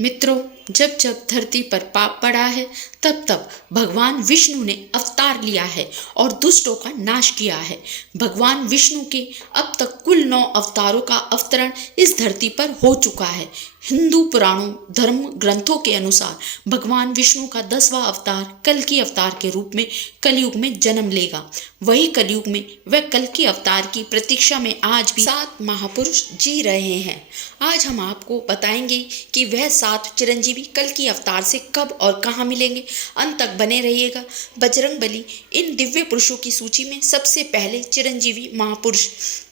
मित्रों, जब जब धरती पर पाप पड़ा है तब तब भगवान विष्णु ने अवतार लिया है और दुष्टों का नाश किया है। भगवान विष्णु के अब तक कुल 9 अवतारों का अवतरण इस धरती पर हो चुका है। हिंदू पुराणों धर्म ग्रंथों के अनुसार भगवान विष्णु का 10वां अवतार कल्कि अवतार के रूप में कलयुग में जन्म लेगा। वही कलयुग में वह कल्कि अवतार की प्रतीक्षा में आज भी 7 महापुरुष जी रहे हैं। आज हम आपको बताएंगे कि वह 7 चिरंजीवी कल्कि अवतार से कब और कहाँ मिलेंगे। अंत तक बने रहिएगा। बजरंगबली इन दिव्य पुरुषों की सूची में सबसे पहले चिरंजीवी महापुरुष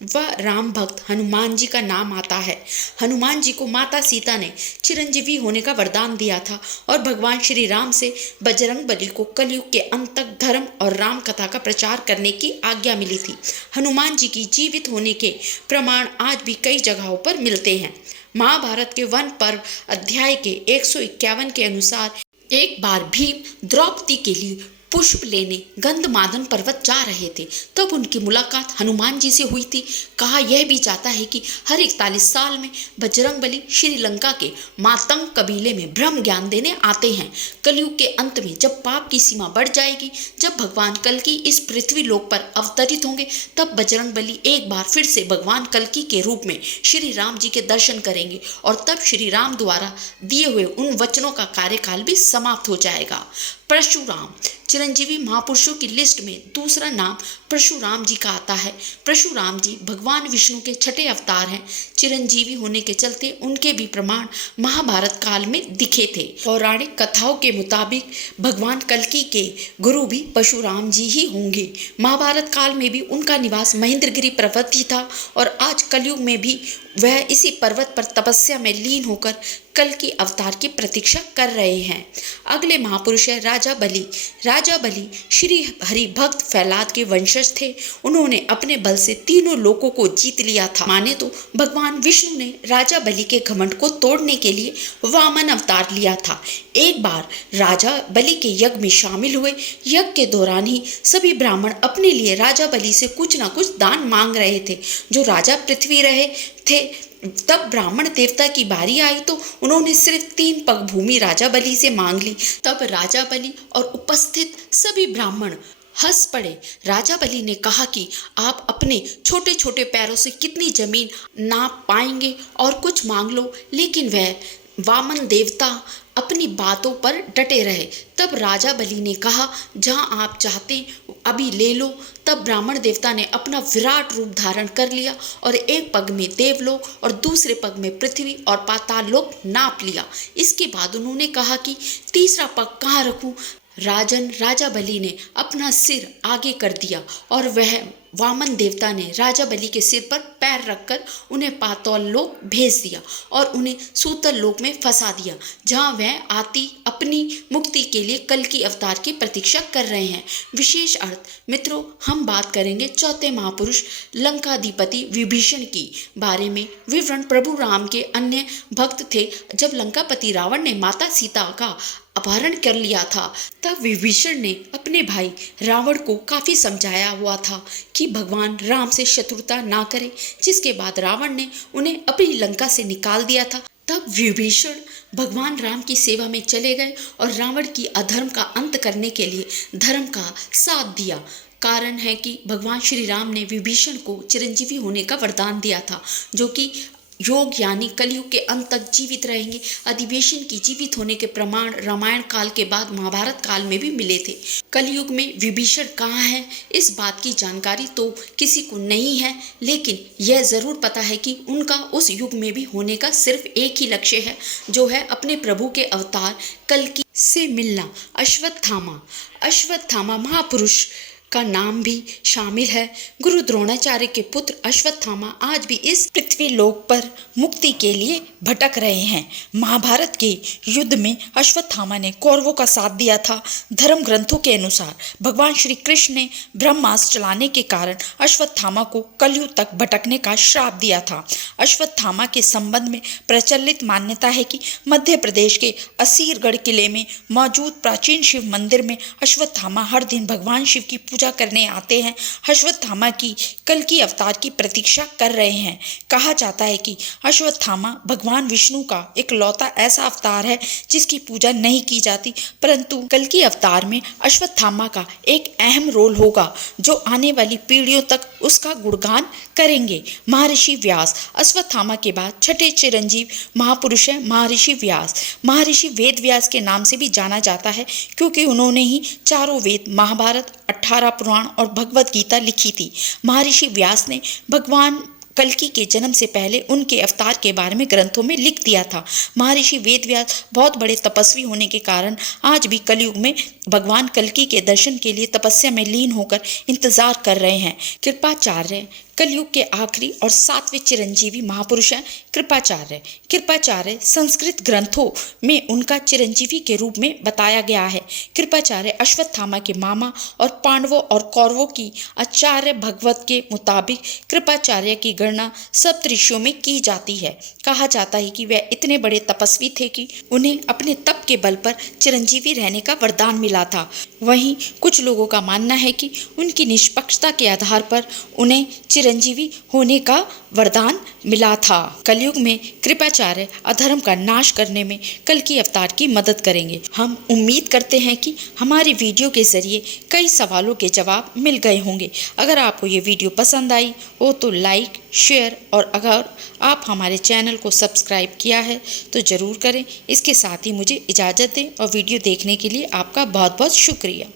व राम भक्त हनुमान जी का नाम आता है। हनुमान जी को माता सीता ने चिरंजीवी होने का वरदान दिया था और भगवान श्री राम से बजरंगबली को कलयुग के अंत तक धर्म और राम कथा का प्रचार करने की आज्ञा मिली थी। हनुमान जी की जीवित होने के प्रमाण आज भी कई जगहों पर मिलते हैं। महाभारत के वन पर्व अध्याय के 151 के अनुसार एक बार भीम द्रौपदी के लिए पुष्प लेने गंधमादन पर्वत जा रहे थे, तब उनकी मुलाकात हनुमान जी से हुई थी। कहा यह भी जाता है कि हर 41 साल में बजरंगबली श्रीलंका के मातंग कबीले में ब्रह्म ज्ञान देने आते हैं। कलयुग के अंत में जब पाप की सीमा बढ़ जाएगी, जब भगवान कल्कि इस पृथ्वी लोक पर अवतरित होंगे, तब बजरंगबली एक बार फिर से भगवान कल्कि के रूप में श्री राम जी के दर्शन करेंगे और तब श्री राम द्वारा दिए हुए उन वचनों का कार्यकाल भी समाप्त हो जाएगा। परशुराम चिरंजीवी महापुरुषों की लिस्ट में दूसरा नाम परशुराम जी का आता है। परशुराम जी भगवान विष्णु के 6ठे अवतार हैं। चिरंजीवी होने के चलते उनके भी प्रमाण महाभारत काल में दिखे थे। पौराणिक कथाओं के मुताबिक भगवान कल्कि के गुरु भी परशुराम जी ही होंगे। महाभारत काल में भी उनका निवास महेंद्रगिरी पर्वत ही था और आज कलयुग में भी वह इसी पर्वत पर तपस्या में लीन होकर कल्कि अवतार की प्रतीक्षा कर रहे हैं। अगले महापुरुष है राजा बलि। राजा बलि श्री हरि भक्त फैलाद के वंशज थे। उन्होंने अपने बल से तीनों लोकों को जीत लिया था। माने तो भगवान विष्णु ने राजा बलि के घमंड को तोड़ने के लिए वामन अवतार लिया था। एक बार राजा बलि के यज्ञ में शामिल हुए। यज्ञ के दौरान ही सभी ब्राह्मण अपने लिए राजा बलि से कुछ न कुछ दान मांग रहे थे। जो राजा पृथ्वी रहे थे, तब ब्राह्मण देवता की बारी आई तो उन्होंने सिर्फ 3 पग भूमि राजा बलि से मांग ली। तब राजा बलि और उपस्थित सभी ब्राह्मण हंस पड़े। राजा बलि ने कहा कि आप अपने छोटे छोटे पैरों से कितनी जमीन नाप पाएंगे और कुछ मांग लो, लेकिन वह वामन देवता अपनी बातों पर डटे रहे। तब राजा बलि ने कहा जहां आप चाहते अभी ले लो। तब ब्राह्मण देवता ने अपना विराट रूप धारण कर लिया और एक पग में देवलोक और दूसरे पग में पृथ्वी और पाताल लोक नाप लिया। इसके बाद उन्होंने कहा कि तीसरा पग कहाँ रखूं। राजन राजा बलि ने अपना सिर आगे कर दिया और वह वामन देवता ने राजा बलि के सिर पर पैर रखकर उन्हें पाताल लोक भेज दिया और उन्हें सूतल लोक में फंसा दिया, जहां वह आती अपनी मुक्ति के लिए कल्कि अवतार की प्रतीक्षा कर रहे हैं। विशेष अर्थ मित्रों, हम बात करेंगे चौथे महापुरुष लंकाधिपति विभीषण की बारे में। विवरण प्रभु राम के अन्य भक्त थे। जब लंकापति रावण ने माता सीता का अपहरण कर लिया था, तब विभीषण ने अपने भाई रावण को काफी समझाया हुआ था कि भगवान राम से शत्रुता ना करे, जिसके बाद रावण ने उन्हें अपनी लंका से निकाल दिया था। तब विभीषण भगवान राम की सेवा में चले गए और रावण की अधर्म का अंत करने के लिए धर्म का साथ दिया। कारण है कि भगवान श्री राम ने विभीषण को चिरंजीवी होने का वरदान दिया था, जो कि योग यानी कलयुग के अंत तक जीवित रहेंगे। अधिवेशन की जीवित होने के प्रमाण रामायण काल के बाद महाभारत काल में भी मिले थे। कलयुग में विभीषण कहाँ है, इस बात की जानकारी तो किसी को नहीं है, लेकिन यह जरूर पता है कि उनका उस युग में भी होने का सिर्फ एक ही लक्ष्य है, जो है अपने प्रभु के अवतार कल्कि से मिलना। अश्वत्थामा महापुरुष का नाम भी शामिल है। गुरु द्रोणाचार्य के पुत्र अश्वत्थामा आज भी इस पृथ्वी लोक पर मुक्ति के लिए भटक रहे हैं। महाभारत के युद्ध में अश्वत्थामा ने कौरवों का साथ दिया था। धर्म ग्रंथों के अनुसार भगवान श्री कृष्ण ने ब्रह्मास्त्र चलाने के कारण अश्वत्थामा को कलयुग तक भटकने का श्राप दिया था। अश्वत्थामा के संबंध में प्रचलित मान्यता है कि मध्य प्रदेश के असीरगढ़ किले में मौजूद प्राचीन शिव मंदिर में अश्वत्थामा हर दिन भगवान शिव की पूजा करने आते हैं अश्वत्थामा की कल्कि अवतार की प्रतीक्षा कर रहे हैं। कहा जाता है कि अश्वत्थामा भगवान विष्णु का इकलौता ऐसा अवतार है जिसकी पूजा नहीं की जाती, परंतु कल्कि अवतार में अश्वत्थामा का एक अहम रोल होगा जो आने वाली पीढ़ियों तक उसका गुणगान करेंगे। महर्षि व्यास अश्वत्थामा के बाद छठे चिरंजीव महापुरुष है महर्षि व्यास। महर्षि वेद व्यास के नाम से भी जाना जाता है क्योंकि उन्होंने ही चारों वेद, महाभारत, 18 पुराण और भगवत गीता लिखी थी। महर्षि व्यास ने भगवान कल्कि के जन्म से पहले उनके अवतार के बारे में ग्रंथों में लिख दिया था। महर्षि वेदव्यास बहुत बड़े तपस्वी होने के कारण आज भी कलयुग में भगवान कल्कि के दर्शन के लिए तपस्या में लीन होकर इंतजार कर रहे हैं। कृपाचार्य कलयुग के आखिरी और 7वें चिरंजीवी महापुरुष हैं कृपाचार्य। कृपाचार्य संस्कृत ग्रंथों में उनका चिरंजीवी के रूप में बताया गया है। कृपाचार्य अश्वत्थामा के मामा और पांडवों और कौरवों की आचार्य भगवत के मुताबिक कृपाचार्य की गणना सप्तऋषियों में की जाती है। कहा जाता है कि वे इतने बड़े तपस्वी थे कि उन्हें अपने तप के बल पर चिरंजीवी रहने का वरदान मिला था। वहीं कुछ लोगों का मानना है कि उनकी निष्पक्षता के आधार पर उन्हें चिरंजीवी होने का वरदान मिला था। कलयुग में कृपाचार्य अधर्म का नाश करने में कल्कि अवतार की मदद करेंगे। हम उम्मीद करते हैं कि हमारी वीडियो के जरिए कई सवालों के जवाब मिल गए होंगे। अगर आपको ये वीडियो पसंद आई हो तो लाइक, शेयर और अगर आप हमारे चैनल को सब्सक्राइब किया है तो ज़रूर करें। इसके साथ ही मुझे इजाज़त दें और वीडियो देखने के लिए आपका बहुत बहुत शुक्रिया।